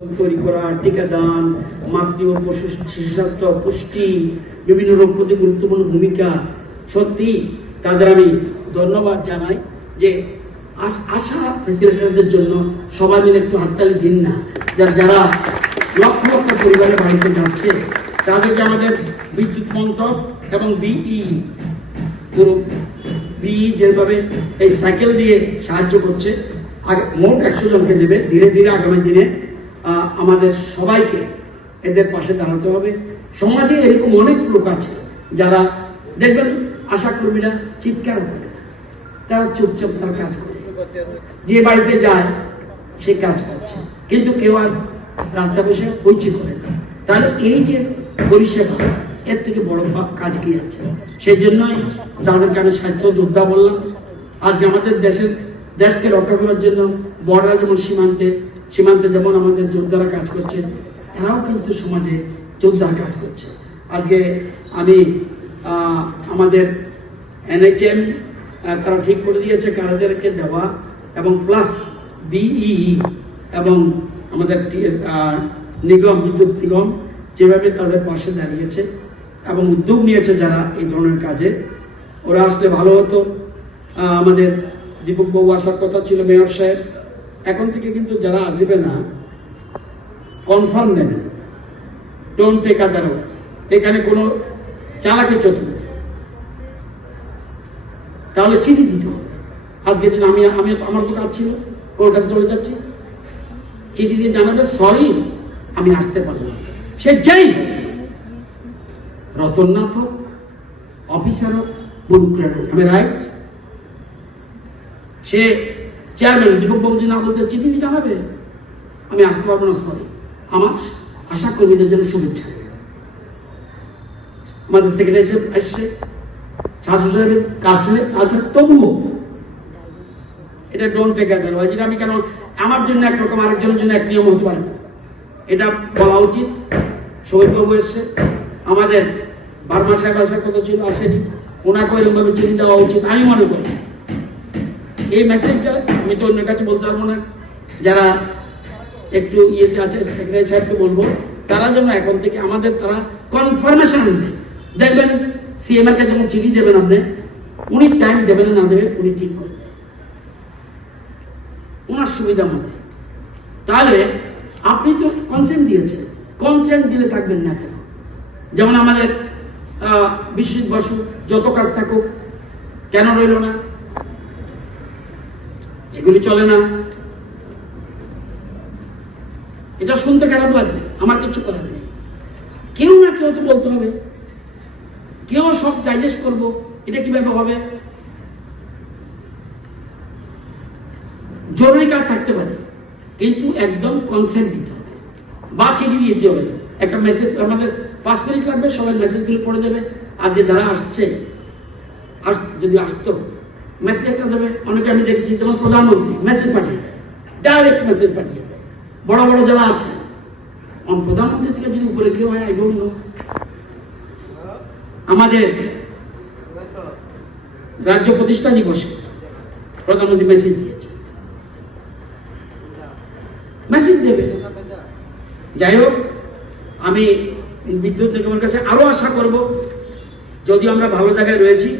তৈরি করা, টিকাদান, মাতৃ ও পশু শিশু স্বাস্থ্য, পুষ্টি, বিভিন্ন রোগ প্রতি গুরুত্বপূর্ণ ভূমিকা। সত্যি তাদের আমি ধন্যবাদ জানাই যে আশা ফ্যাসিলিটেটরদের জন্য সবাই মিলে একটু হাততালি দিন না। যারা লক্ষ লক্ষ পরিবারের বাড়িতে যাচ্ছে তাদেরকে আমাদের বিদ্যুৎ মন্ত্রক এবং বিই যেভাবে এই সাইকেল দিয়ে সাহায্য করছে, মোট 100 জনকে দেবে। ধীরে ধীরে আগামী দিনে আমাদের সবাইকে এদের পাশে দাঁড়াতে হবে। সমাজে এরকম অনেক লোক আছে যারা দেখবেন আশা কর্মীরা চিৎকার করে না, তারা চুপচাপ তার কাজ করে, যে বাড়িতে যায় সে কাজ করছে, কিন্তু কেউ আর রাস্তা বসে হইচি করে না। তাহলে এই যে পরিষেবা, এর থেকে বড় কাজ কি আছে? সেই জন্যই তাদেরকে আমি স্বাস্থ্য যোদ্ধা বললাম। আজকে আমাদের দেশকে রক্ষা করার জন্য বর্ডার যেমন সীমান্তে যেমন আমাদের যোদ্ধারা কাজ করছে, এরাও কিন্তু সমাজে যোদ্ধার কাজ করছে। আজকে আমি আমাদের NHM তারা ঠিক করে দিয়েছে কারাদেরকে দেওয়া, এবং প্লাস BEE এবং আমাদের নিগম, বিদ্যুৎ নিগম যেভাবে তাদের পাশে দাঁড়িয়েছে এবং উদ্যোগ নিয়েছে যারা এই ধরনের কাজে, ওরা আসলে ভালো হতো। আমাদের দীপক বাবু আসার কথা ছিল, মেয়র সাহেব। এখন থেকে কিন্তু যারা আসবে না, কনফার্ম নেবেন, ডোন্ট টেক আদারওয়াইজ। এখানে কোনো চালাকি চতুর নেই, তাহলে চিঠি দিতে হবে। আজকে যদি আমি আমার তো কাজ ছিল, কলকাতা চলে যাচ্ছি, চিঠি দিয়ে জানাবে সরি আমি আসতে পারলাম না। সে যাই রতননাথ হোক, অফিসার হোক, ব্যুরোক্র্যাট হোক, আমি রাইট? সে চেয়ারম্যান দীপক বাবুজি না বলতে চিঠি দিয়ে জানাবে আমি আসতে পারবো না, সরি। আমার আশা কর্মীদের জন্য শুভেচ্ছা। আমাদের সেক্রেটারি সাহেব আসছে, শাসু সাহেবের কাছে আছে, তবুও এটা ডোন্ট টেক আদারওয়াইজ। এটা আমি কেন আমার জন্য একরকম, আরেকজনের জন্য এক নিয়ম হতে পারে, এটা বলা উচিত। শহীদবাবু এসছে, আমাদের বার্মা সাহেব আসার কথা ছিল, আসেনি, ওনাকে এরকমভাবে চিঠি দেওয়া উচিত আমি মনে করি। এই মেসেজটা আমি তো অন্যের কাছে বলতে পারবো না, যারা একটু ইয়েতে আছে সেক্রেটারি সাহেবকে বলবো, তারা যেন এখন থেকে আমাদের তারা কনফার্মেশন আনবে। দেখবেন CM এর কাছে যখন চিঠি দেবেন আপনি, উনি টাইম দেবেন না দেবে উনি ঠিক করবেন ওনার সুবিধা মতে। তাহলে আপনি তো কনসেন্ট দিয়েছেন, কনসেন্ট দিলে থাকবেন না কেন? যেমন আমাদের বিশ্বজিৎ বসু, যত কাজ থাকুক কেন রইল না? এগুলি চলে না। এটা শুনতে খারাপ লাগবে, আমার কিছু করার নেই। কেউ না কেউ তো বলতে হবে, কেউ সব ডাইজেস্ট করবো, এটা কিভাবে হবে? জরুরি কাজ থাকতে পারে, কিন্তু একদম কনসেন্ট দিতে হবে বা চিঠি দিতে হবে। একটা মেসেজ, আমাদের 5 মিনিট লাগবে, সবাই মেসেজগুলো পড়ে দেবে। আজকে যারা আসছে, যদি আসতো মেসেজ একটা দেবে। অনেকে আমি দেখেছি, যেমন প্রধানমন্ত্রী মেসেজ পাঠিয়ে দেয়, ডাইরেক্ট মেসেজ পাঠিয়ে দেয়। বড় বড় যারা আছে, প্রধানমন্ত্রী থেকে যদি উপরে কেউ হয়, আই ডোন্ট নো। আমাদের রাজ্য প্রতিষ্ঠা দিবসে প্রধানমন্ত্রী মেসেজ দিয়েছে, মেসেজ দেবে। যাই হোক, আমি বিদ্যুৎ নিগমের কাছে আরো আশা করব, যদি আমরা ভালো জায়গায় রয়েছি।